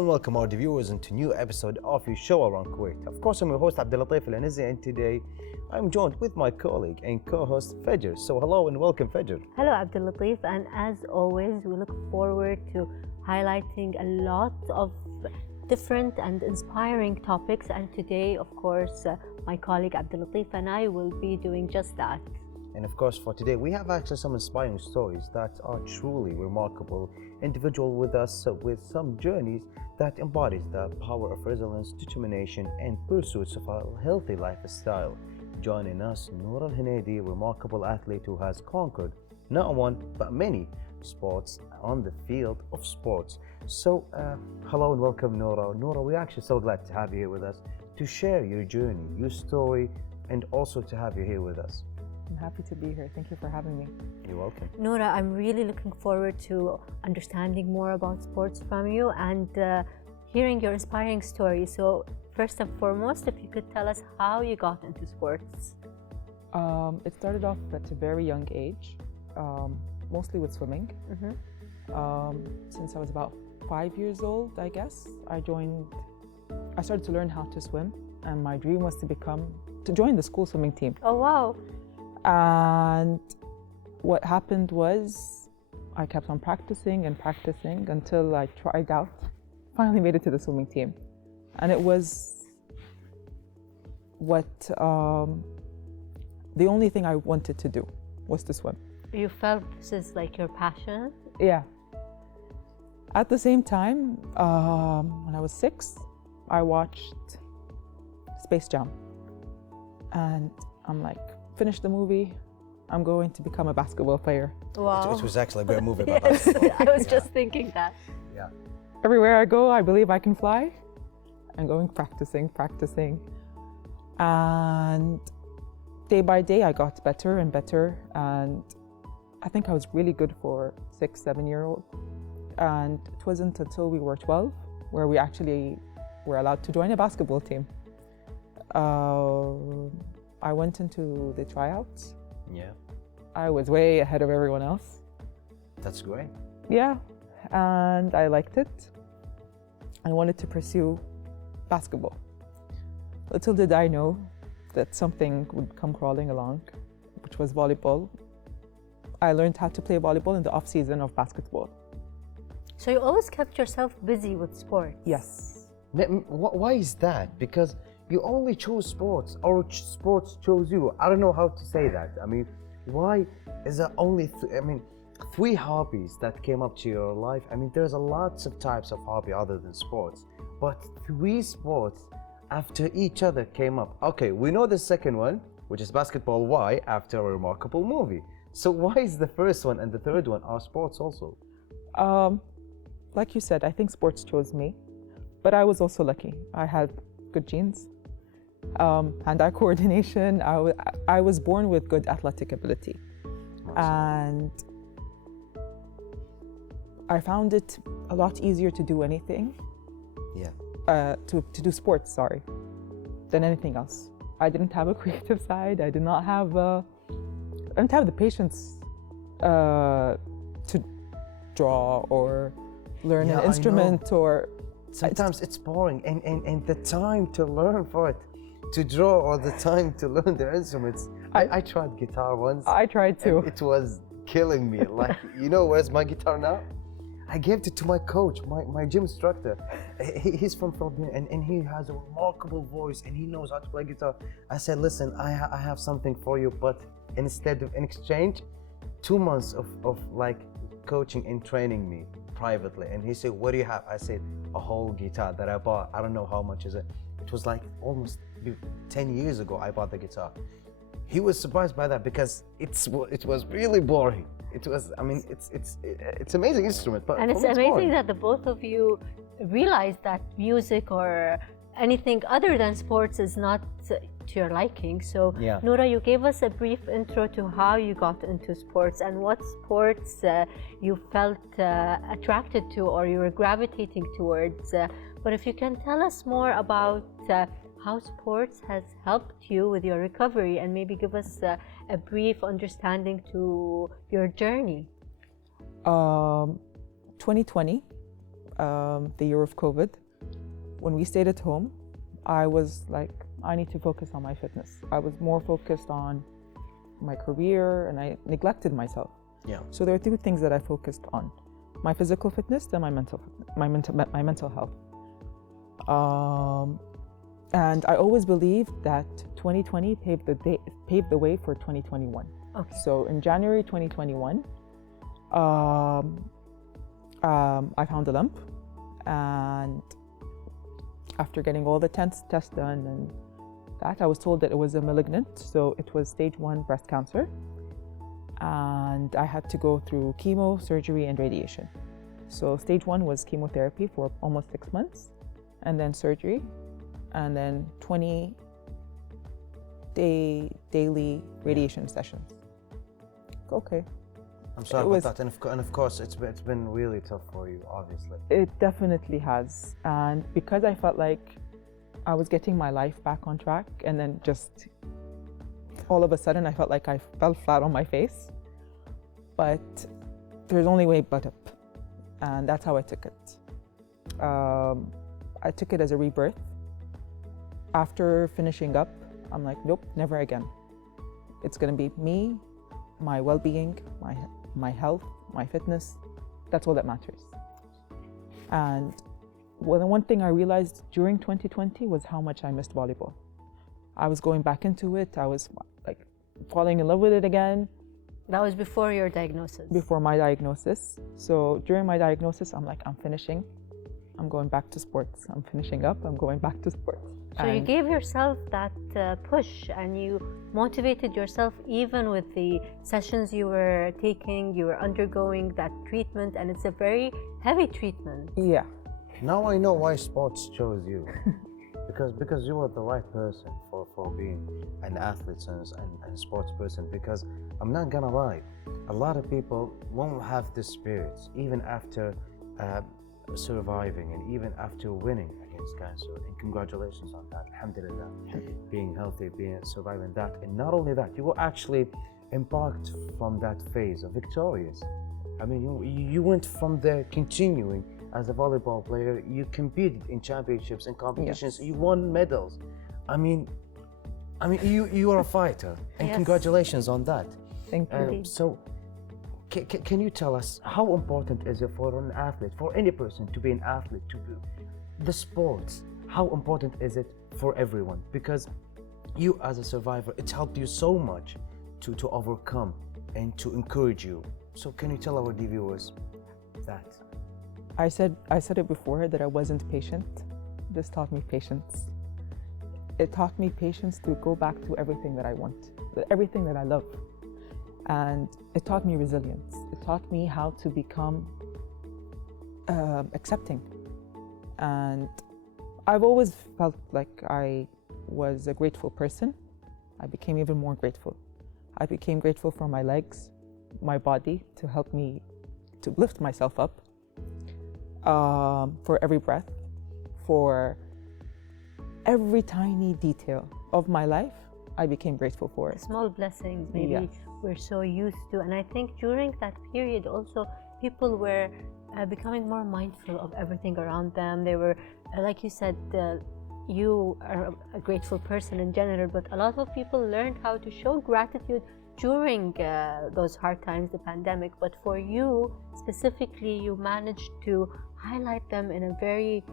and welcome our viewers into a new episode of your show around Kuwait. Of course, I'm your host Abdulatif Al-Anizi, and today I'm joined with my colleague and co-host Fajr. So hello and welcome, Fajr. Hello Abdulatif, and as always we look forward to highlighting a lot of different and inspiring topics, and today of course my colleague Abdulatif and I will be doing just that. And of course, for today, we have actually some inspiring stories that are truly remarkable, individual with us with some journeys that embodies the power of resilience, determination, and pursuits of a healthy lifestyle. Joining us, Noor Al-Hanadi, remarkable athlete who has conquered not one but many sports on the field of sports. So, hello and welcome, Noora. Noora, we're actually so glad to have you here with us to share your journey, your story, and also to have you here with us. I'm happy to be here. Thank you for having me. You're welcome. Noora, I'm really looking forward to understanding more about sports from you and hearing your inspiring story. So first and foremost, if you could tell us how you got into sports. It started off at a very young age, mostly with swimming. Since I was about 5 years old, I guess, I started to learn how to swim, and my dream was to join the school swimming team. Oh, wow. And what happened was I kept on practicing until I tried out, finally made it to the swimming team. And it was the only thing I wanted to do was to swim. You felt this is like your passion? Yeah. At the same time, when I was 6, I watched Space Jam. And I'm like, finish the movie, I'm going to become a basketball player. Wow. It was actually a great movie about Yes, basketball. I was just thinking that. Yeah. Everywhere I go, I believe I can fly. I'm going practicing. And day by day, I got better and better. And I think I was really good for 6, 7-year-old. And it wasn't until we were 12 where we actually were allowed to join a basketball team. I went into the tryouts. Yeah. I was way ahead of everyone else. That's great. Yeah, and I liked it. I wanted to pursue basketball. Little did I know that something would come crawling along, which was volleyball. I learned how to play volleyball in the off-season of basketball. So you always kept yourself busy with sports? Yes. Why is that? Because you only chose sports, or sports chose you. I don't know how to say that. I mean, why is there only, 3 hobbies that came up to your life? I mean, there's a lots of types of hobby other than sports, but 3 sports after each other came up. Okay, we know the second one, which is basketball. Why? After a remarkable movie. So why is the first one and the third one are sports also? Like you said, I think sports chose me, but I was also lucky. I had good genes. Hand-eye coordination. I was born with good athletic ability. And I found it a lot easier to do anything. Yeah. To do sports, than anything else. I didn't have a creative side. I didn't have the patience to draw or learn an instrument or. Sometimes it's boring, and the time to learn for it, to draw, or the time to learn the instruments. I tried guitar once. I tried too. It was killing me. Like, where's my guitar now? I gave it to my coach, my gym instructor. He's from Philippines, and he has a remarkable voice, and he knows how to play guitar. I said, listen, I have something for you, but in exchange, 2 months of like coaching and training me privately. And he said, what do you have? I said, a whole guitar that I bought. I don't know how much is it. It was like almost 10 years ago I bought the guitar. He was surprised by that because it was really boring. It was, it's amazing instrument, but and it's amazing that the both of you realize that music or anything other than sports is not to your liking. So yeah. Noora, you gave us a brief intro to how you got into sports and what sports you felt attracted to or you were gravitating towards. But if you can tell us more about how sports has helped you with your recovery and maybe give us a brief understanding to your journey. 2020, the year of COVID. When we stayed at home, I was like, I need to focus on my fitness. I was more focused on my career and I neglected myself. Yeah. So there are two things that I focused on: my physical fitness and my mental health. And I always believed that 2020 paved the way for 2021. Okay. So in January 2021, I found a lump, and after getting all the tests done and that, I was told that it was a malignant, so it was stage 1 breast cancer, and I had to go through chemo, surgery, and radiation. So stage 1 was chemotherapy for almost 6 months, and then surgery, and then 20-day daily radiation sessions. Okay. I'm sorry It about was- that. And of course, it's been really tough for you, obviously. It definitely has. And because I felt like I was getting my life back on track, and then just all of a sudden I felt like I fell flat on my face. But there's only way but up. And that's how I took it. I took it as a rebirth. After finishing up, I'm like, nope, never again. It's gonna be me, my well-being, my health, my fitness. That's all that matters. And the one thing I realized during 2020 was how much I missed volleyball. I was going back into it. I was like falling in love with it again. That was before your diagnosis. Before my diagnosis. So during my diagnosis, I'm like, I'm finishing. I'm going back to sports. I'm finishing up. I'm going back to sports. So you gave yourself that push, and you motivated yourself even with the sessions you were taking. You were undergoing that treatment, and it's a very heavy treatment. Yeah. Now I know why sports chose you. because you were the right person for being an athlete and sports person. Because I'm not gonna lie, a lot of people won't have this spirit even after surviving and even after winning against cancer. And congratulations on that. Alhamdulillah. Being healthy, surviving that. And not only that, you were actually embarked from that phase of victorious. I mean, you went from there continuing as a volleyball player. You competed in championships and competitions. Yes. You won medals. I mean, you are a fighter, and Yes. congratulations on that. Thank you. So, can you tell us how important is it for an athlete, for any person to be an athlete, to be the sports? How important is it for everyone? Because you, as a survivor, it's helped you so much to overcome and to encourage you. So, can you tell our viewers that? I said it before that I wasn't patient. This taught me patience. It taught me patience to go back to everything that I want, everything that I love. And it taught me resilience. It taught me how to become accepting. And I've always felt like I was a grateful person. I became even more grateful. I became grateful for my legs, my body, to help me to lift myself up, for every breath, for every tiny detail of my life. I became grateful for it. Small blessings, maybe Yes. we're so used to. And I think during that period also, people were becoming more mindful of everything around them. They were, like you said, you are a grateful person in general, but a lot of people learned how to show gratitude during those hard times, the pandemic. But for you specifically, you managed to highlight them in a very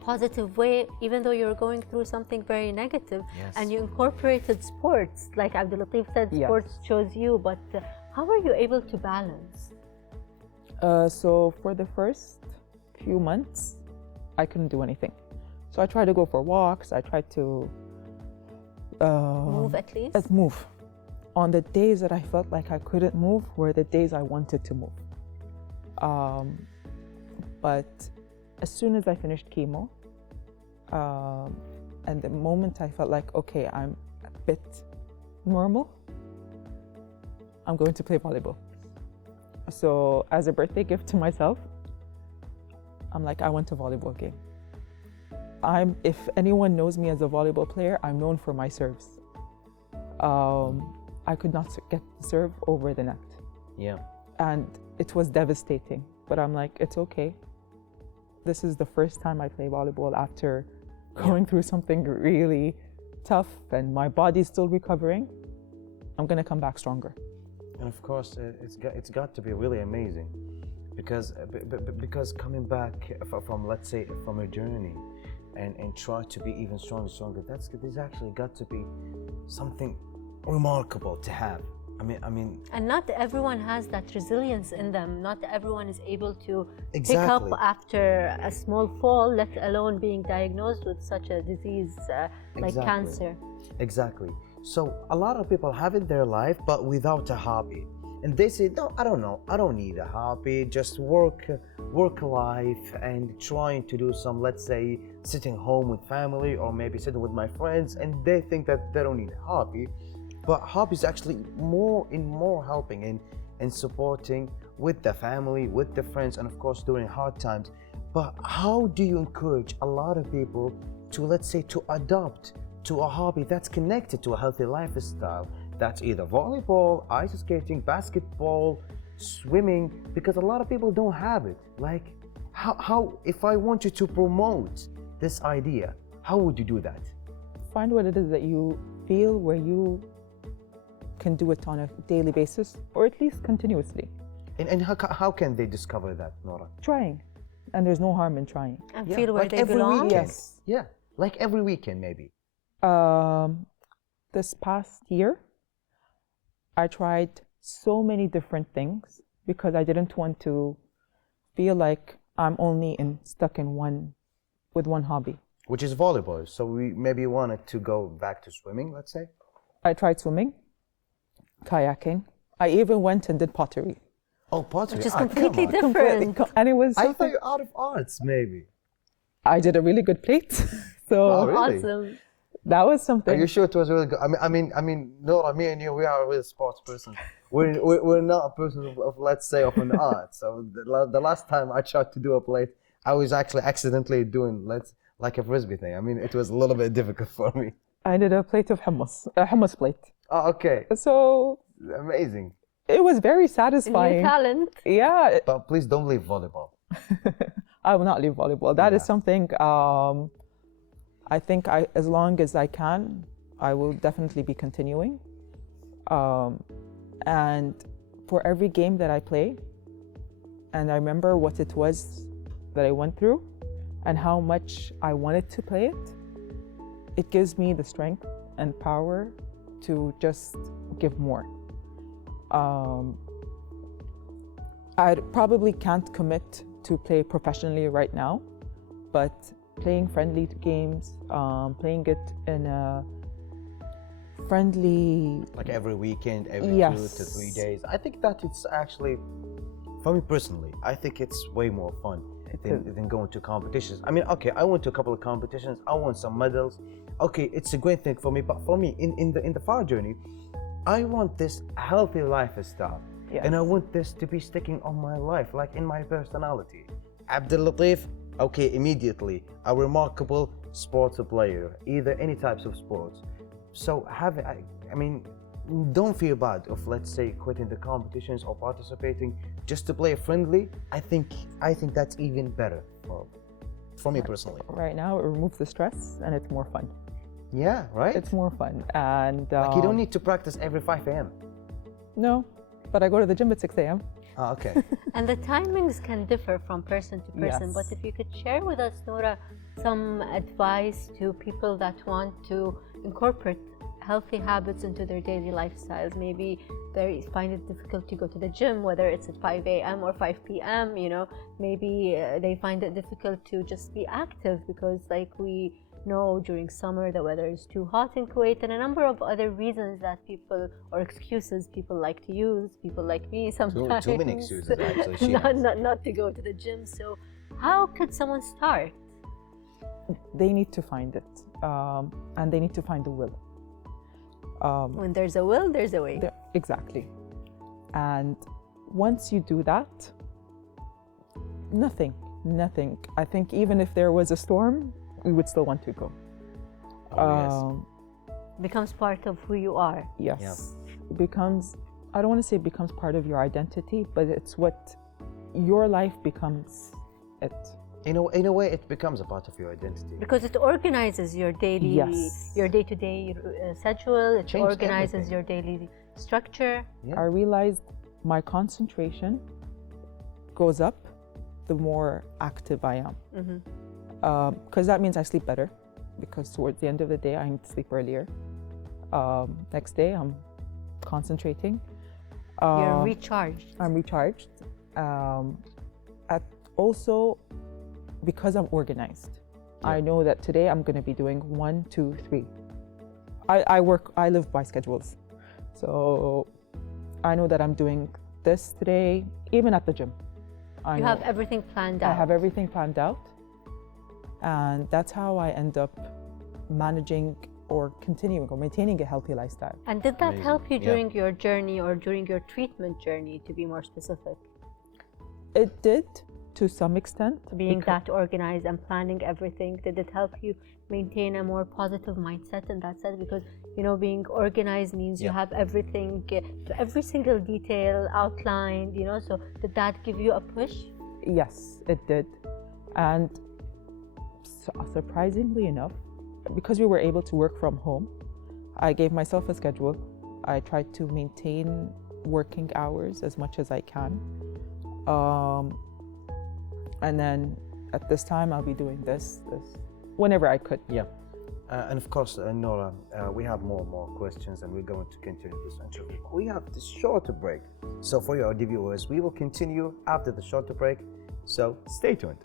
positive way, even though you're going through something very negative. Yes. And you incorporated sports, like Abdul Latif said, Yes. sports chose you. But how were you able to balance? So for the first few months, I couldn't do anything. So I tried to go for walks. I tried to Move at least? move. On the days that I felt like I couldn't move were the days I wanted to move. But as soon as I finished chemo, and the moment I felt like, okay, I'm a bit normal, I'm going to play volleyball. So as a birthday gift to myself, I'm like, I want a volleyball game. If anyone knows me as a volleyball player, I'm known for my serves. I could not get the serve over the net. Yeah. And it was devastating, but I'm like, it's okay. this is the first time I play volleyball after going through something really tough and my body's still recovering. I'm gonna come back stronger. And of course, it's got to be really amazing, because coming back from, let's say, from a journey, and try to be even stronger. There's actually got to be something remarkable to have. I mean. And not everyone has that resilience in them. Not everyone is able to pick Exactly. up after a small fall, let alone being diagnosed with such a disease like Exactly. cancer. Exactly. So a lot of people have in their life, but without a hobby. And they say, no, I don't know, I don't need a hobby, just work life and trying to do some, let's say, sitting home with family or maybe sitting with my friends, and they think that they don't need a hobby. But hobby is actually more helping in supporting with the family, with the friends, and of course during hard times. But how do you encourage a lot of people to, let's say, to adopt to a hobby that's connected to a healthy lifestyle? That's either volleyball, ice skating, basketball, swimming, because a lot of people don't have it. Like, how if I want you to promote this idea, how would you do that? Find what it is that you feel where you can do it on a daily basis, or at least continuously. And how can they discover that, Nora? Trying. And there's no harm in trying. And feel where like they every belong. weekend. Yes. Yeah, like every weekend maybe. This past year, I tried so many different things because I didn't want to feel like I'm only stuck with one hobby. Which is volleyball. So we maybe wanted to go back to swimming, let's say. I tried swimming, kayaking. I even went and did pottery. Oh, pottery. Which is come completely on. different. And it was I something, thought you're out of arts, maybe. I did a really good plate. So Oh, really? Awesome. that was Are something. you sure it was really good? I mean, Nora, me and you, we are a real sports person. We're not a person of let's say, of an art. So the last time I tried to do a plate, I was actually accidentally doing like a frisbee thing. I mean, it was a little bit difficult for me. I did a plate of hummus, a hummus plate. Oh, okay. So Amazing. it was very New satisfying. talent. Yeah, But please don't leave volleyball. I will not leave volleyball. That is Yeah. something I think as long as I can, I will definitely be continuing. And for every game that I play, and I remember what it was that I went through and how much I wanted to play it, it gives me the strength and power to just give more. I probably can't commit to play professionally right now, but playing friendly games, playing it in a friendly. Like every weekend, every Yes. 2 to 3 days. I think that it's actually, for me personally, I think it's way more fun than going to competitions. I mean, okay, I went to a couple of competitions. I won some medals. Okay, it's a great thing for me, but for me, in the far journey, I want this healthy lifestyle. Yes. And I want this to be sticking on my life, like in my personality. Abdel Latif, okay, immediately a remarkable sports player, either any types of sports. So I mean, don't feel bad of, let's say, quitting the competitions or participating just to play friendly. I think that's even better for me personally. Right now, it removes the stress and it's more fun. Yeah, right. It's more fun. And Like you don't need to practice every 5 a.m. No, but I go to the gym at 6 a.m. Oh, okay. And the timings can differ from person to person. Yes. But if you could share with us, Nora, some advice to people that want to incorporate healthy habits into their daily lifestyles. Maybe they find it difficult to go to the gym, whether it's at 5 a.m. or 5 p.m. Maybe they find it difficult to just be active because, like we know, during summer the weather is too hot in Kuwait, and a number of other reasons that people, or excuses people like to use. People like me sometimes. Too many excuses, actually. She has. not to go to the gym. So, how could someone start? They need to find it, and they need to find the will. When there's a will, there's a way. Exactly. And once you do that, nothing. I think even if there was a storm, we would still want to go. Becomes part of who you are. Yes. Yeah. It becomes, I don't want to say it becomes part of your identity, but it's what your life becomes it. in a way, it becomes a part of your identity. Because it organizes your daily, Yes. your day-to-day schedule. It Change organizes everything. your daily structure. Yeah. I realized my concentration goes up the more active I am. Because that means I sleep better, because towards the end of the day I need to sleep earlier. Next day I'm concentrating. You're recharged. I'm recharged. Also, because I'm organized, I know that today I'm going to be doing 1, 2, 3. I live by schedules. So I know that I'm doing this today, even at the gym. You have everything planned out. I have everything planned out. And that's how I end up managing or continuing or maintaining a healthy lifestyle. And did that Amazing. help you Yeah. during your journey or during your treatment journey, to be more specific? It did to some extent. Being that organized and planning everything, did it help you maintain a more positive mindset in that sense? Because, you know, being organized means you Yeah. have everything, every single detail outlined, you know, so did that give you a push? Yes, it did. And surprisingly enough, because we were able to work from home, I gave myself a schedule. I tried to maintain working hours as much as I can. And then at this time, I'll be doing this whenever I could. Yeah. And of course, Nora, we have more and more questions, and we're going to continue this interview. We have this shorter break. So for your viewers, we will continue after the shorter break. So stay tuned.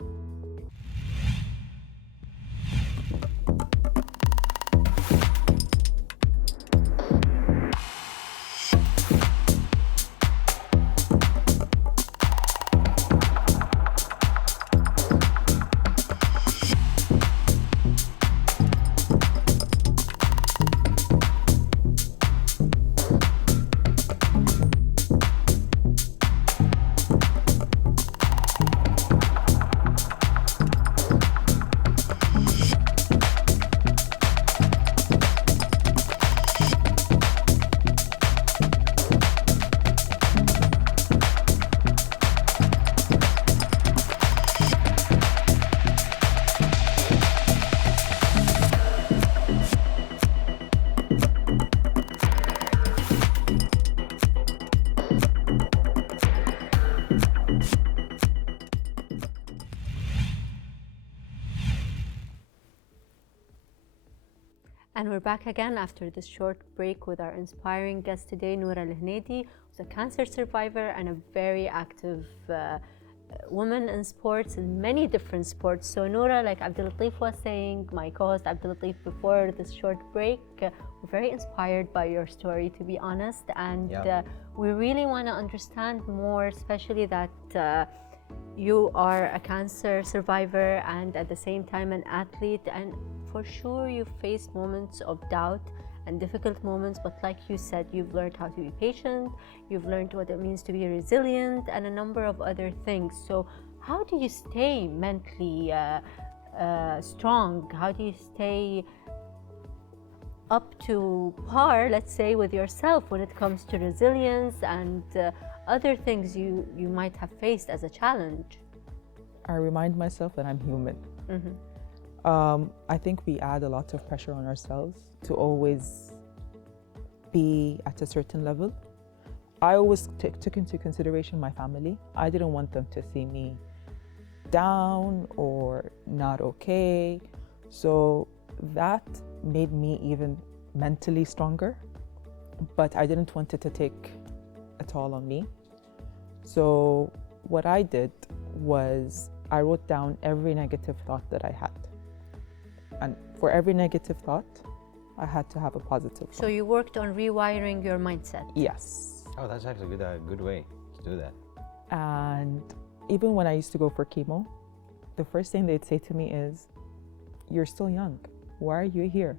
And we're back again after this short break with our inspiring guest today, Noura Al-Hneidi, who's a cancer survivor and a very active woman in sports, in many different sports. So Noura, like Abdul Latif was saying, my co-host Abdul Latif, before this short break, we're very inspired by your story, to be honest. And we really want to understand more, especially that you are a cancer survivor and at the same time an athlete, and for sure you faced moments of doubt and difficult moments, but like you said, you've learned how to be patient, you've learned what it means to be resilient, and a number of other things. So how do you stay mentally strong? How do you stay up to par, let's say, with yourself when it comes to resilience and other things you might have faced as a challenge? I remind myself that I'm human. I think we add a lot of pressure on ourselves to always be at a certain level. I always took into consideration my family. I didn't want them to see me down or not okay. So that made me even mentally stronger, but I didn't want it to take a toll on me. So what I did was I wrote down every negative thought that I had. And for every negative thought, I had to have a positive thought. So you worked on rewiring your mindset. Yes. Oh, that's actually a good way to do that. And even when I used to go for chemo, the first thing they'd say to me is, "You're still young. Why are you here?"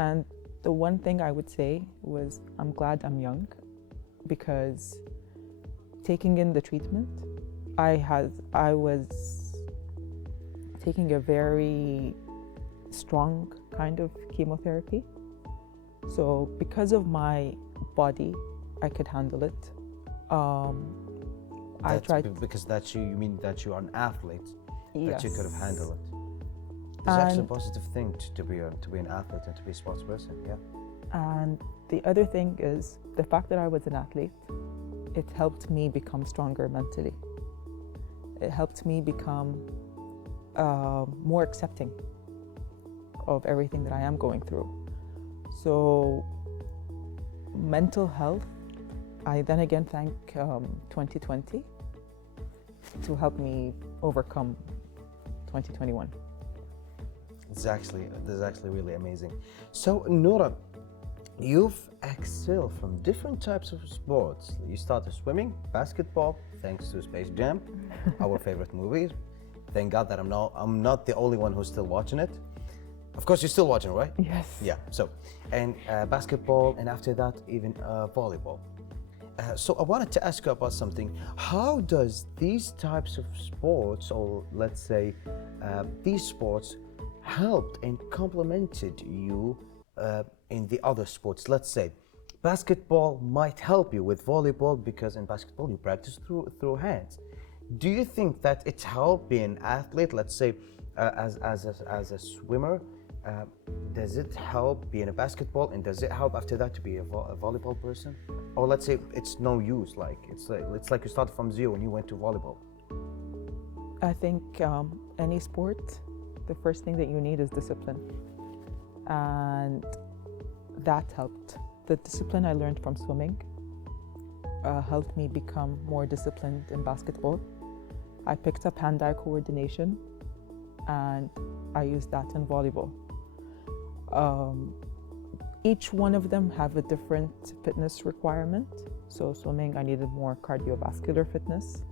And the one thing I would say was, I'm glad I'm young, because taking in the treatment, I was taking a very strong kind of chemotherapy. So because of my body, I could handle it. I tried. Because you mean that you're an athlete. that you could have Yes. handled it. It's actually a And- positive thing to be an athlete and to be a sports person. Yeah. And the other thing is the fact that I was an athlete, it helped me become stronger mentally. It helped me become more accepting of everything that I am going through. So, mental health, I then again thank 2020 to help me overcome 2021. This is actually really amazing. So, Noura, you've excelled from different types of sports. You started swimming, basketball, thanks to Space Jam, our favorite movie. Thank God that I'm not the only one who's still watching it. Of course, you're still watching, right? Yes. Yeah. So, and basketball, and after that, even volleyball. So I wanted to ask you about something. How does these types of sports, or let's say these sports, helped and complemented you in the other sports? Let's say basketball might help you with volleyball because in basketball you practice through hands. Do you think that it's helped being an athlete? Let's say as a swimmer. Does it help being a basketball, and does it help after that to be a volleyball person? Or let's say it's no use, like it's like you started from zero and you went to volleyball. I think any sport, the first thing that you need is discipline. And that helped. The discipline I learned from swimming helped me become more disciplined in basketball. I picked up hand-eye coordination and I used that in volleyball. Each one of them have a different fitness requirement. So swimming, I needed more cardiovascular fitness,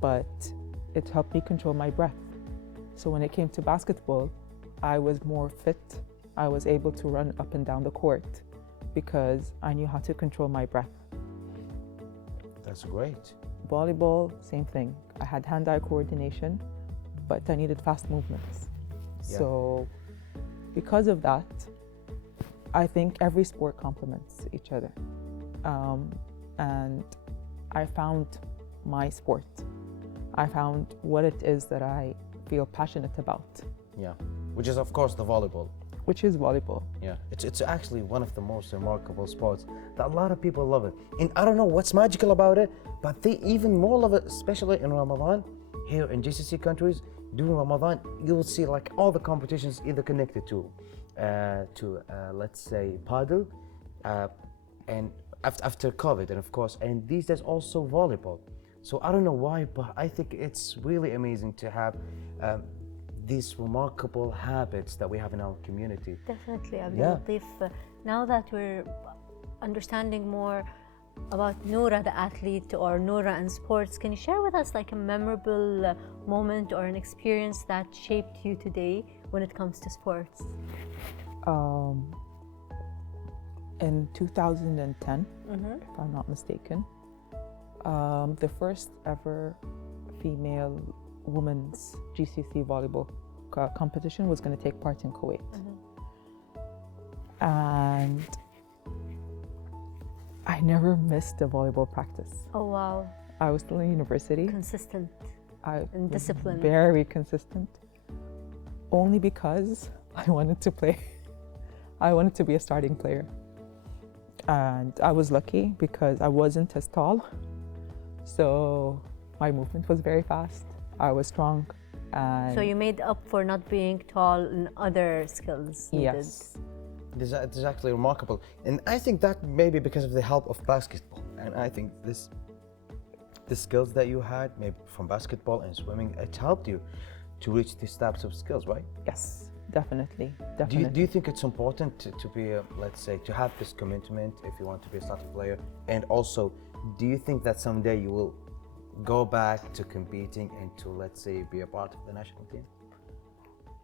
but it helped me control my breath. So when it came to basketball, I was more fit. I was able to run up and down the court because I knew how to control my breath. That's great. Volleyball, same thing. I had hand-eye coordination, but I needed fast movements. Yeah. So because of that, I think every sport complements each other. And I found my sport. I found what it is that I feel passionate about, Yeah, which is of course the volleyball. which is volleyball. Yeah, it's actually one of the most remarkable sports that a lot of people love it. And I don't know what's magical about it, but they even more love it, especially in Ramadan. Here in GCC countries, during Ramadan, you will see like all the competitions either connected to let's say paddle, and after COVID, and of course, and these days also volleyball. So I don't know why, but I think it's really amazing to have these remarkable habits that we have in our community. Definitely, Abdul Yeah. Latif. Now that we're understanding more about Noura the athlete or Noura and sports, can you share with us like a memorable moment or an experience that shaped you today when it comes to sports? In 2010, if I'm not mistaken, the first ever female women's GCC volleyball competition was going to take part in Kuwait. And I never missed a volleyball practice. Oh wow, I was still in university. consistent. I And was disciplined. very consistent, only because I wanted to play. I wanted to be a starting player. And I was lucky because I wasn't as tall. So my movement was very fast. I was strong. And So you made up for not being tall in other skills needed. yes. This is actually remarkable, and I think that maybe because of the help of basketball. And I think the skills that you had, maybe from basketball and swimming, it helped you to reach these types of skills, right? Yes, definitely. Do you think it's important to be, let's say, to have this commitment if you want to be a starting player? And also, do you think that someday you will go back to competing and to, let's say, be a part of the national team?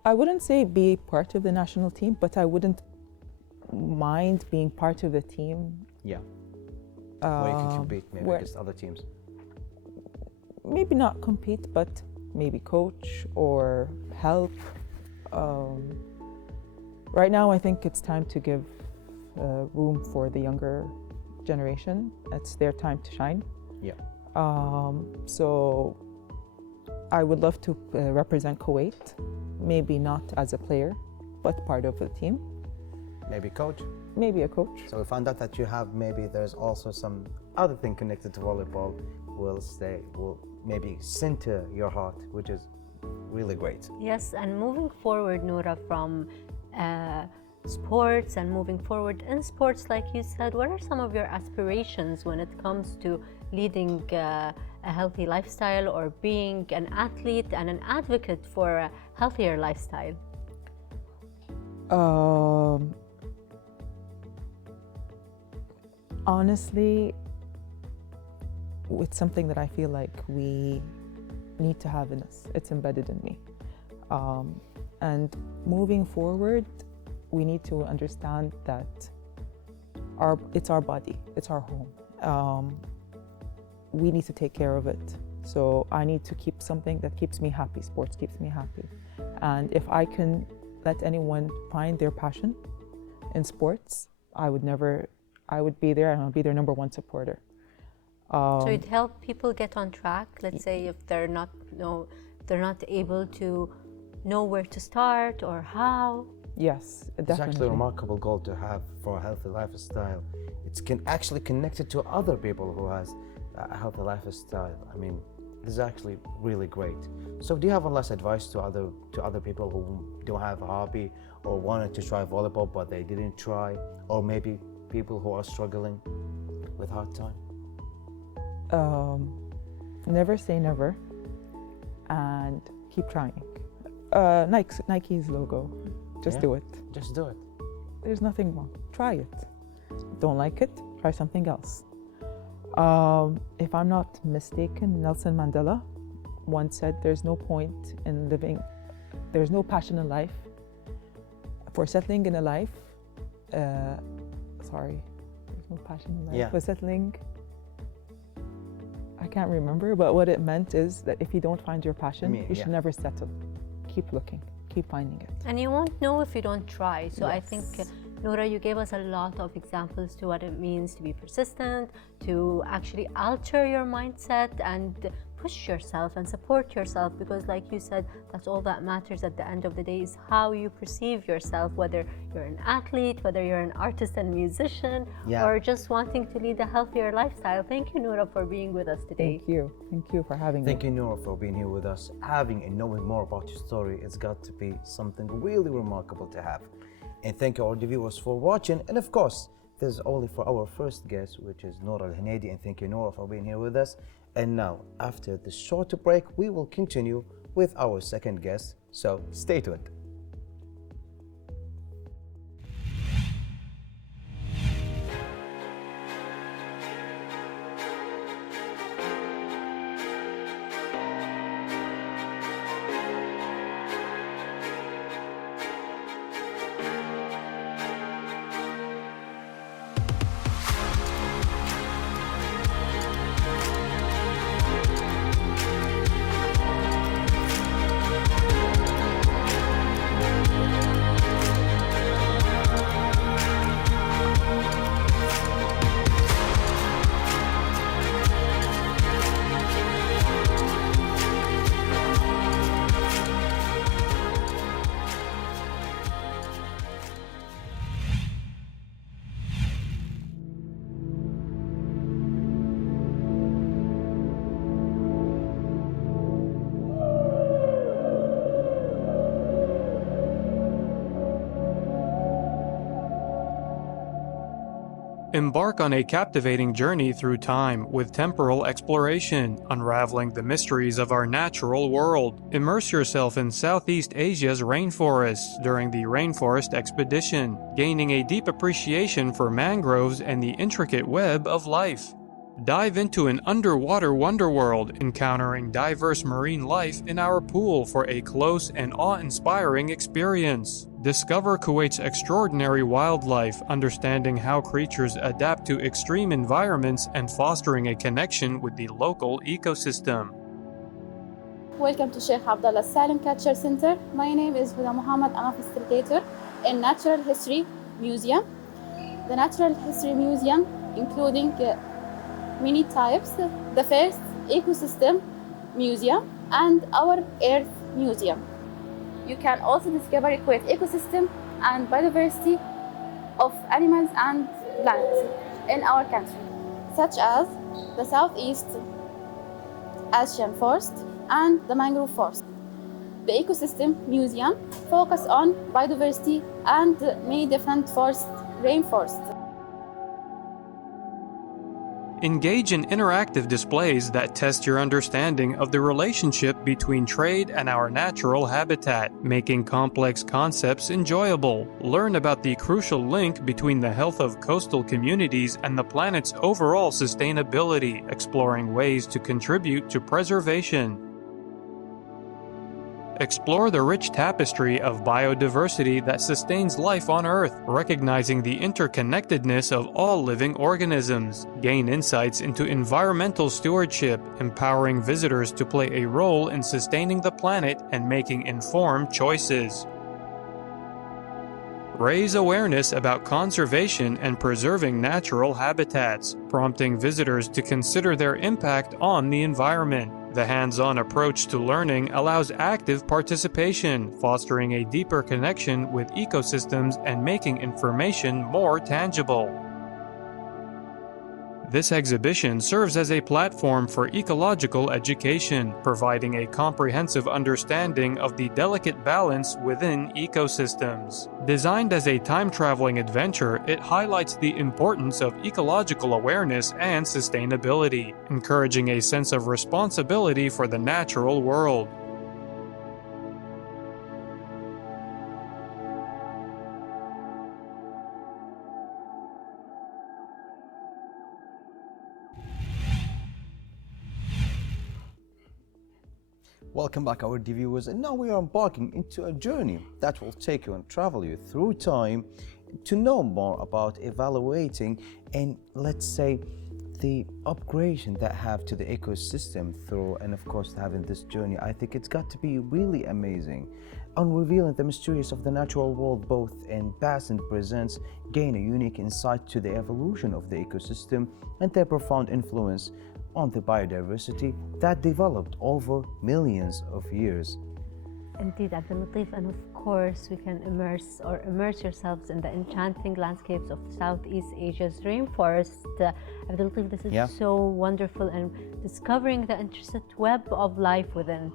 I wouldn't say be part of the national team, but I wouldn't mind being part of the team. Yeah. Where you can compete maybe where- against other teams. Maybe not compete, but maybe coach or help. Right now, I think it's time to give room for the younger generation. It's their time to shine. Yeah. So I would love to represent Kuwait, maybe not as a player, but part of the team. Maybe coach. Maybe a coach. So we found out that you have maybe there's also some other thing connected to volleyball will maybe center your heart, which is really great. Yes, and moving forward, Noura, from sports and moving forward in sports, like you said, what are some of your aspirations when it comes to leading a healthy lifestyle or being an athlete and an advocate for a healthier lifestyle? Honestly, it's something that I feel like we need to have in us. It's embedded in me. And moving forward, we need to understand that it's our body, it's our home. We need to take care of it. So I need to keep something that keeps me happy. Sports keeps me happy. And if I can let anyone find their passion in sports, I would be there, and I'll be their number one supporter. So you'd help people get on track. Let's say if they're not able to know where to start or how. Yes, definitely. It's actually a remarkable goal to have for a healthy lifestyle. It's actually connected to other people who has a healthy lifestyle. I mean, this is actually really great. So do you have a last advice to other people who don't have a hobby or wanted to try volleyball but they didn't try, or maybe people who are struggling with hard time? Never say never, and keep trying. Nike's logo. Just do it. Just do it. There's nothing wrong. Try it. Don't like it? Try something else. If I'm not mistaken, Nelson Mandela once said, there's no point in living, there's no passion in life for settling in a life. There's no passion in life for settling. I can't remember, but what it meant is that if you don't find your passion, you should never settle. Keep looking, keep finding it. And you won't know if you don't try. So Yes. I think, Noura, you gave us a lot of examples to what it means to be persistent, to actually alter your mindset and push yourself and support yourself, because like you said, that's all that matters at the end of the day, is how you perceive yourself, whether you're an athlete, whether you're an artist and musician, or just wanting to lead a healthier lifestyle. Thank you, Noura, for being with us today. Thank you. Thank you for having me. Thank you, Noura, for being here with us. Having and knowing more about your story, it's got to be something really remarkable to have. And thank you all the viewers for watching. And of course, this is only for our first guest, which is Noura Al-Hanadi. And thank you, Noura, for being here with us. And now, after this short break, we will continue with our second guest. So stay tuned. Embark on a captivating journey through time with temporal exploration, unraveling the mysteries of our natural world. Immerse yourself in Southeast Asia's rainforests during the Rainforest Expedition, gaining a deep appreciation for mangroves and the intricate web of life. Dive into an underwater wonderworld, encountering diverse marine life in our pool for a close and awe-inspiring experience. Discover Kuwait's extraordinary wildlife, understanding how creatures adapt to extreme environments and fostering a connection with the local ecosystem. Welcome to Sheikh Abdullah Salim Culture Center. My name is Huda Muhammad. I'm a facilitator in Natural History Museum. The Natural History Museum, including many types. The first ecosystem museum, and our Earth Museum. You can also discover Kuwait ecosystem and biodiversity of animals and plants in our country, such as the Southeast Asian forest and the mangrove forest. The Ecosystem Museum focuses on biodiversity and many different rainforests. Engage in interactive displays that test your understanding of the relationship between trade and our natural habitat, making complex concepts enjoyable. Learn about the crucial link between the health of coastal communities and the planet's overall sustainability, exploring ways to contribute to preservation. Explore the rich tapestry of biodiversity that sustains life on Earth, recognizing the interconnectedness of all living organisms. Gain insights into environmental stewardship, empowering visitors to play a role in sustaining the planet and making informed choices. Raise awareness about conservation and preserving natural habitats, prompting visitors to consider their impact on the environment. The hands-on approach to learning allows active participation, fostering a deeper connection with ecosystems and making information more tangible. This exhibition serves as a platform for ecological education, providing a comprehensive understanding of the delicate balance within ecosystems. Designed as a time-traveling adventure, it highlights the importance of ecological awareness and sustainability, encouraging a sense of responsibility for the natural world. Welcome back, our dear viewers, and now we are embarking into a journey that will take you and travel you through time to know more about evaluating and, let's say, the upgradation that have to the ecosystem through, and of course having this journey. I think it's got to be really amazing on revealing the mysteries of the natural world, both in past and present, gain a unique insight to the evolution of the ecosystem and their profound influence on the biodiversity that developed over millions of years. Indeed, Abdul Latif, and of course we can immerse yourselves in the enchanting landscapes of Southeast Asia's rainforest. Abdul Latif, this is so wonderful, and discovering the intricate web of life within.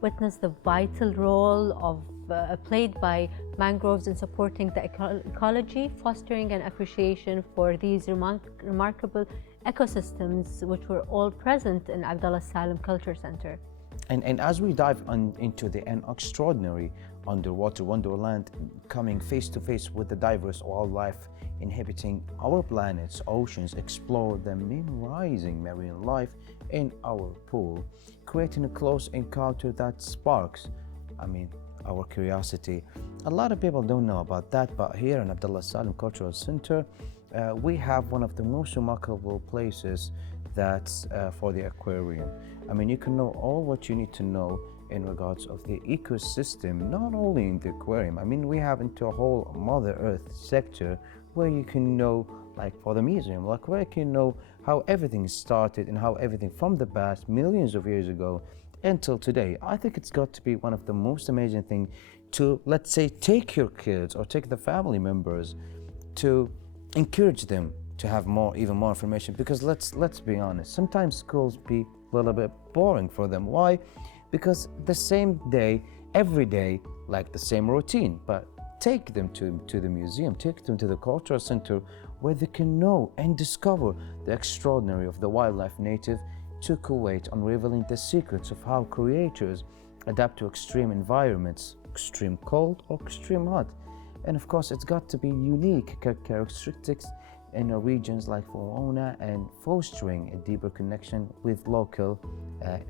Witness the vital role played by mangroves in supporting the ecology, fostering an appreciation for these remarkable ecosystems which were all present in Abdullah Salam Culture Center. And as we dive into the extraordinary underwater wonderland, coming face to face with the diverse wildlife inhabiting our planet's oceans, explore the mesmerizing marine life in our pool, creating a close encounter that sparks, our curiosity. A lot of people don't know about that, but here in Abdullah Salam Cultural Center, we have one of the most remarkable places that's for the aquarium. You can know all what you need to know in regards of the ecosystem, not only in the aquarium. We have into a whole Mother Earth sector where you can know, like for the museum, like where you can know how everything started and how everything from the past, millions of years ago, until today. I think it's got to be one of the most amazing things to, let's say, take your kids or take the family members to encourage them to have even more information, because let's be honest, sometimes schools be a little bit boring for them. Why? Because the same day, every day, like the same routine. But take them to the museum, take them to the cultural center where they can know and discover the extraordinary of the wildlife native to Kuwait, unraveling the secrets of how creatures adapt to extreme environments, extreme cold or extreme hot. And of course, it's got to be unique characteristics in regions like Fauna and fostering a deeper connection with local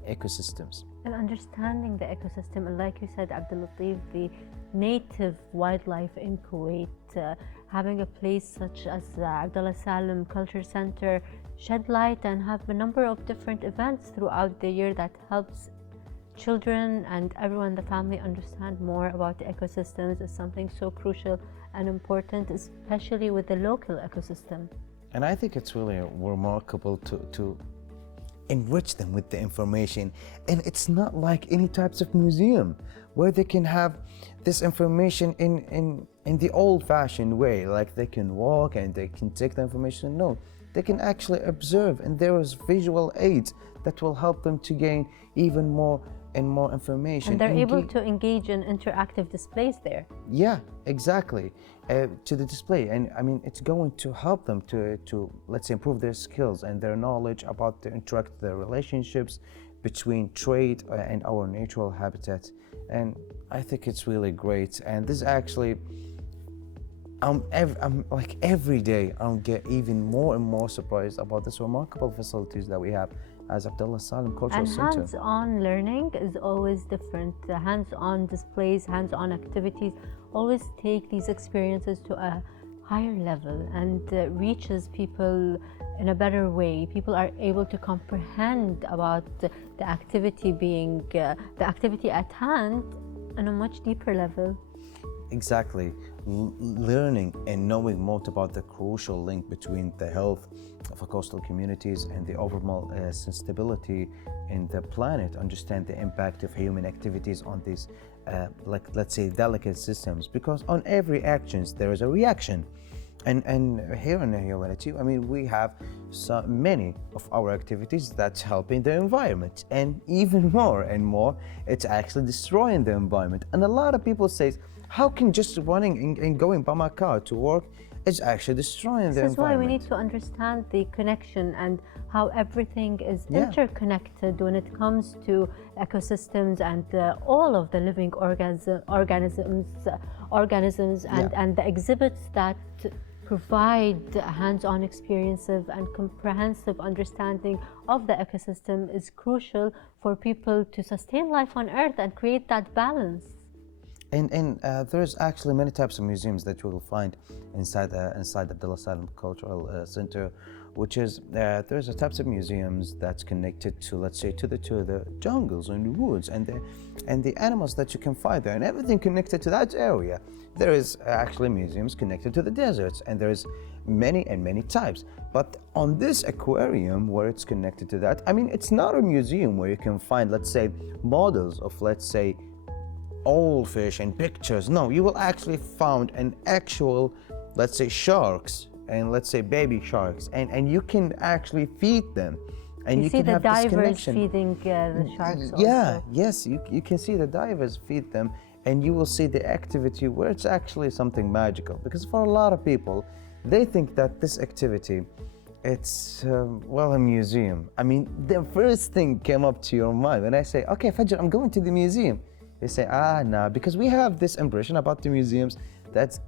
ecosystems. And understanding the ecosystem, and like you said, Abdul Latif, the native wildlife in Kuwait, having a place such as the Abdullah Salam Culture Center shed light and have a number of different events throughout the year that helps children and everyone in the family understand more about the ecosystems is something so crucial and important, especially with the local ecosystem. And I think it's really remarkable enrich them with the information. And it's not like any types of museum where they can have this information in the old-fashioned way, like they can walk and they can take the information. No, they can actually observe, and there is visual aids that will help them to gain even more and more information. And they're able to engage in interactive displays there. Yeah, exactly. To the display, and I mean, it's going to help them to let's say improve their skills and their knowledge about their relationships between trade and our natural habitat. And I think it's really great. And this actually, I'm like every day I'm get even more and more surprised about this remarkable facilities that we have as Abdullah Salim Cultural And Center. hands-on learning is always different. The hands-on displays, hands-on activities always take these experiences to a higher level and reaches people in a better way. People are able to comprehend about the activity being the activity at hand on a much deeper level. Exactly. Learning and knowing more about the crucial link between the health of coastal communities and the overall sustainability in the planet, understand the impact of human activities on these, like let's say, delicate systems, because on every actions there is a reaction. And here in humanity, I mean, we have so many of our activities that's helping the environment, and even more and more, it's actually destroying the environment. And a lot of people say, how can just running and going by my car to work is actually destroying the environment? This is why we need to understand the connection and how everything is interconnected when it comes to ecosystems and all of the living organisms and the exhibits that provide hands-on experiences and comprehensive understanding of the ecosystem is crucial for people to sustain life on Earth and create that balance. And there's actually many types of museums that you will find inside Abdullah Salim Cultural Center, which is there's a types of museums that's connected to, let's say, to the jungles and the woods and the animals that you can find there and everything connected to that area. There is actually museums connected to the deserts, and there's many and many types. But on this aquarium where it's connected to that, I mean, it's not a museum where you can find, let's say, models of, let's say, old fish and pictures. No, you will actually find an actual, let's say, sharks and let's say baby sharks, and you can actually feed them, and you see can the have this divers connection. feeding the sharks Yeah, also. yes, you can see the divers feed them, and you will see the activity where it's actually something magical. Because for a lot of people, they think that this activity, it's well, a museum. I mean, the first thing came up to your mind when I say, okay, Fajr, I'm going to the museum. They say, nah, because we have this impression about the museums that's,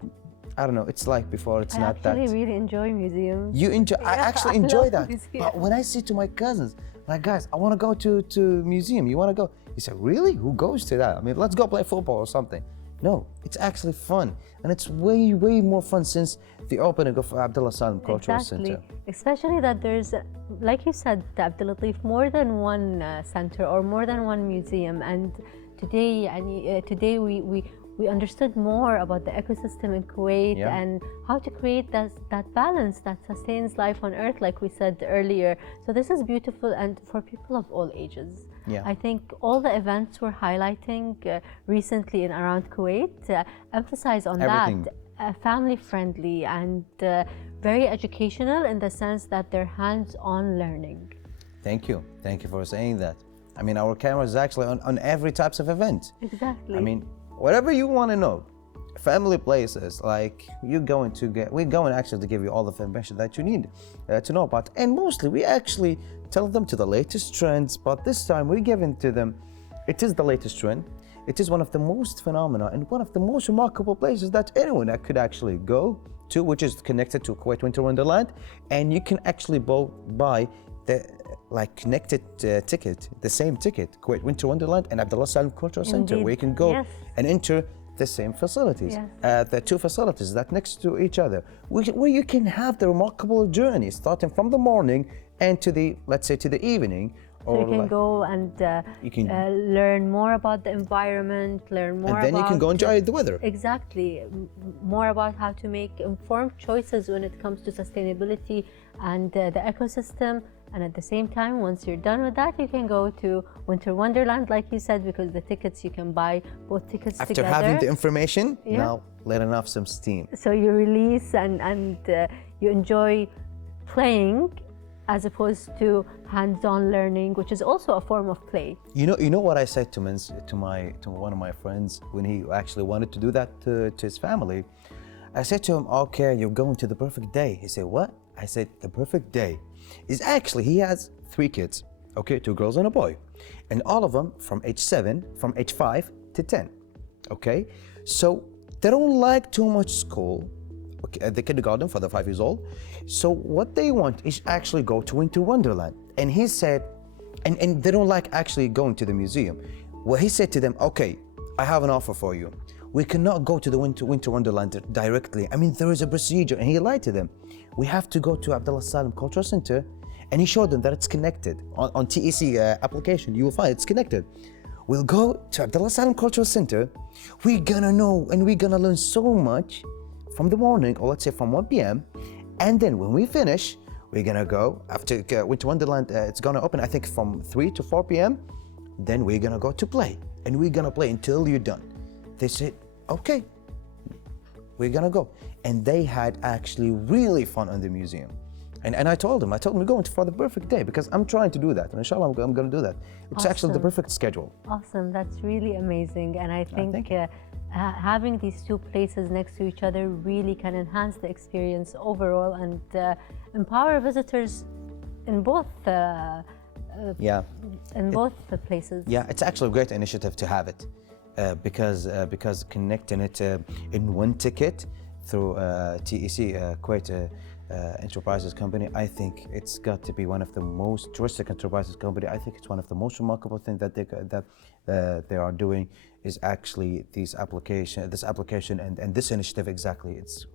I don't know, it's like before, it's not that. I actually really enjoy museums. You enjoy, I actually enjoy love that. museums. But when I say to my cousins, like, guys, I want to go to museum, you want to go? He said, really? Who goes to that? I mean, let's go play football or something. No, it's actually fun. And it's way, way more fun since the opening of Abdullah Salim Cultural Center. Especially that there's, like you said, Abdul Latif, more than one center or more than one museum. And today we understood more about the ecosystem in Kuwait and how to create that balance that sustains life on Earth, like we said earlier. So this is beautiful, and for people of all ages. Yeah. I think all the events we're highlighting recently in around Kuwait emphasize on Everything. that, family-friendly and very educational in the sense that they're hands-on learning. Thank you for saying that. I mean, our camera is actually on every types of event. Exactly. I mean, whatever you want to know, family places, like we're going actually to give you all the information that you need to know about. And mostly we actually tell them to the latest trends, but this time we're giving to them, it is the latest trend. It is one of the most phenomena and one of the most remarkable places that anyone could actually go to, which is connected to Kuwait Winter Wonderland. And you can actually buy the connected ticket, the same ticket, Kuwait Winter Wonderland and Abdullah Salim Cultural Center, where you can go and enter the same facilities, the two facilities that next to each other, where you can have the remarkable journey starting from the morning and to the, let's say, to the evening. So you can go and learn more about the environment, learn more about... And then you can go enjoy the weather. Exactly. More about how to make informed choices when it comes to sustainability and the ecosystem, And at the same time, once you're done with that, you can go to Winter Wonderland, like you said, because the tickets, you can buy both tickets After together. having the information, Yeah. now letting off some steam. So you release and you enjoy playing as opposed to hands-on learning, which is also a form of play. You know what I said to one of my friends when he actually wanted to do that to his family. I said to him, "Okay, you're going to the perfect day." He said, "What?" I said, "The perfect day is actually he has 3 kids, okay, 2 girls and a boy, and all of them from age 7, from age 5 to 10, okay. So they don't like too much school, okay, at the kindergarten for the 5 years old. So what they want is actually go to Winter Wonderland." And he said, and they don't like actually going to the museum. Well, he said to them, "Okay, I have an offer for you. We cannot go to the Winter Wonderland directly. I mean, there is a procedure." And he lied to them. "We have to go to Abdullah Salim Cultural Center." And he showed them that it's connected. On TEC application, you will find it's connected. "We'll go to Abdullah Salim Cultural Center. We're gonna know and we're gonna learn so much from the morning, or let's say from 1 p.m. And then when we finish, we're gonna go after Winter Wonderland. It's gonna open, I think, from 3 to 4 p.m. Then we're gonna go to play, and we're gonna play until you're done." They said, "Okay, we're gonna go." And they had actually really fun in the museum. And I told them, we're going for the perfect day because I'm trying to do that. And inshallah, I'm gonna do that. It's actually the Awesome. perfect schedule. Awesome, that's really amazing. And I think thank you. having these 2 places next to each other really can enhance the experience overall and empower visitors in both Yeah. both the places. Yeah, it's actually a great initiative to have it because connecting it in one ticket through TEC, Kuwait Enterprises Company, I think it's got to be one of the most touristic enterprises company. I think it's one of the most remarkable things that they are doing is actually this application and this initiative exactly.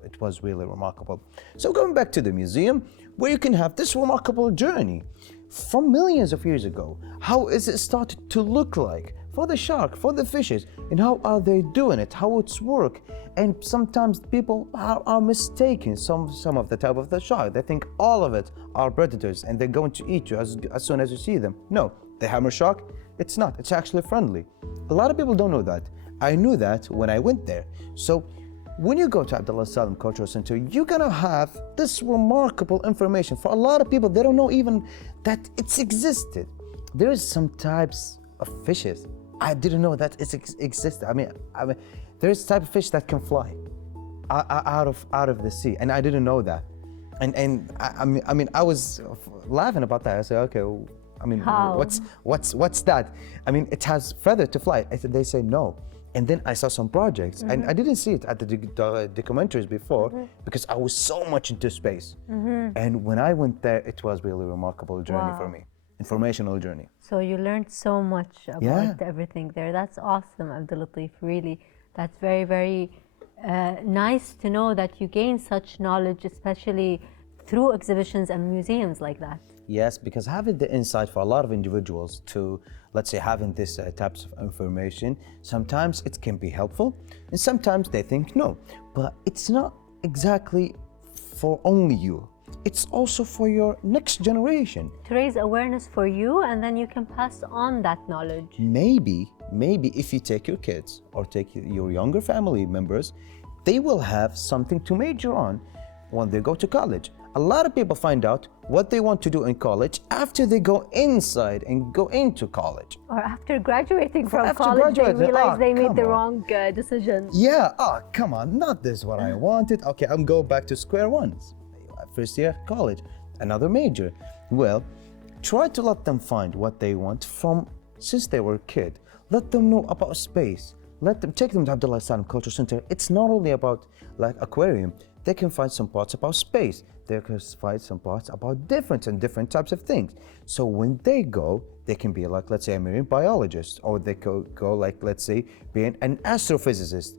It was really remarkable. So going back to the museum, where you can have this remarkable journey from millions of years ago. How is it started to look like for the shark, for the fishes, and how are they doing it, how it's work. And sometimes people are mistaken some of the type of the shark. They think all of it are predators and they're going to eat you as soon as you see them. No, the hammer shark, it's not, it's actually friendly. A lot of people don't know that. I knew that when I went there. So when you go to Abdullah Salim Cultural Center, you're gonna have this remarkable information. For a lot of people, they don't know even that it's existed. There is some types of fishes. I didn't know that it existed. I mean, there's type of fish that can fly out of the sea, and I didn't know that. And I mean, I was laughing about that. I said, okay, well, I mean, How? what's that? I mean, it has feather to fly. They say no. And then I saw some projects, and I didn't see it at the documentaries before because I was so much into space. And when I went there, it was really a remarkable journey for me, informational journey. So you learned so much about Yeah. everything there. That's awesome, Abdulatif, really. That's very, very nice to know that you gain such knowledge, especially through exhibitions and museums like that. Yes, because having the insight for a lot of individuals to, let's say, having this types of information, sometimes it can be helpful, and sometimes they think no. But it's not exactly for only you. It's also for your next generation. To raise awareness for you, and then you can pass on that knowledge. Maybe if you take your kids or take your younger family members, they will have something to major on when they go to college. A lot of people find out what they want to do in college after they go inside and go into college. Or after graduating from After college, they graduating, realize they made come the on. wrong decision. Yeah, come on, not this what I wanted. Okay, I'm going back to square one. First year college, another major. Well, try to let them find what they want from since they were a kid. Let them know about space. Let them take them to Abdullah Salim Cultural Center. It's not only about like aquarium. They can find some parts about space. They can find some parts about different types of things. So when they go, they can be like, let's say, a marine biologist, or they could go like, let's say, being an astrophysicist.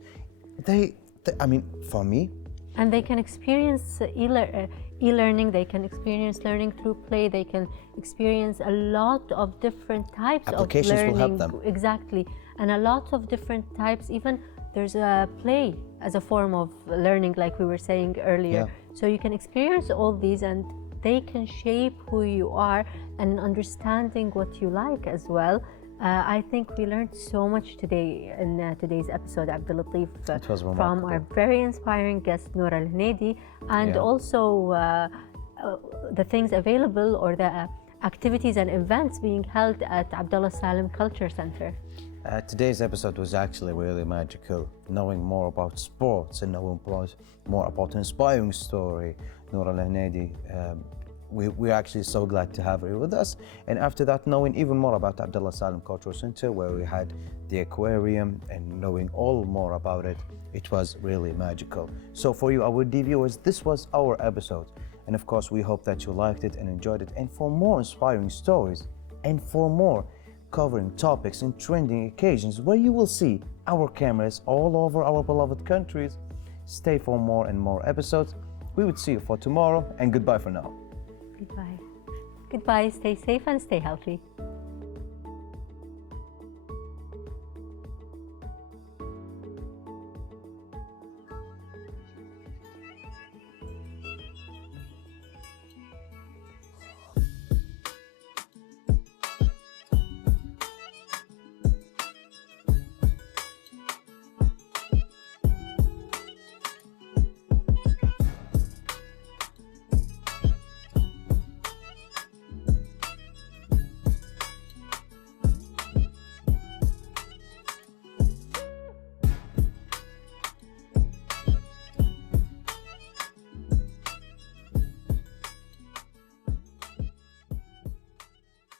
I mean, for me. And they can experience e-learning, they can experience learning through play, they can experience a lot of different types Applications of learning. will help them. Exactly. And a lot of different types, even there's a play as a form of learning, like we were saying earlier. Yeah. So you can experience all these, and they can shape who you are and understanding what you like as well. I think we learned so much today in today's episode, Abdulatif, It was from remarkable. our very inspiring guest, Noura Al-Hanedi, and Yeah. also the things available or the activities and events being held at Abdullah Salim Culture Center. Today's episode was actually really magical, knowing more about sports and knowing more about an inspiring story. Noura Al-Hanedi, we're actually so glad to have her with us. And after that, knowing even more about Abdullah Salim Cultural Center, where we had the aquarium and knowing all more about it, it was really magical. So for you, our dear viewers, this was our episode. And of course, we hope that you liked it and enjoyed it. And for more inspiring stories and for more covering topics and trending occasions where you will see our cameras all over our beloved countries, stay for more and more episodes. We would see you for tomorrow, and goodbye for now. Goodbye. Goodbye. Stay safe and stay healthy.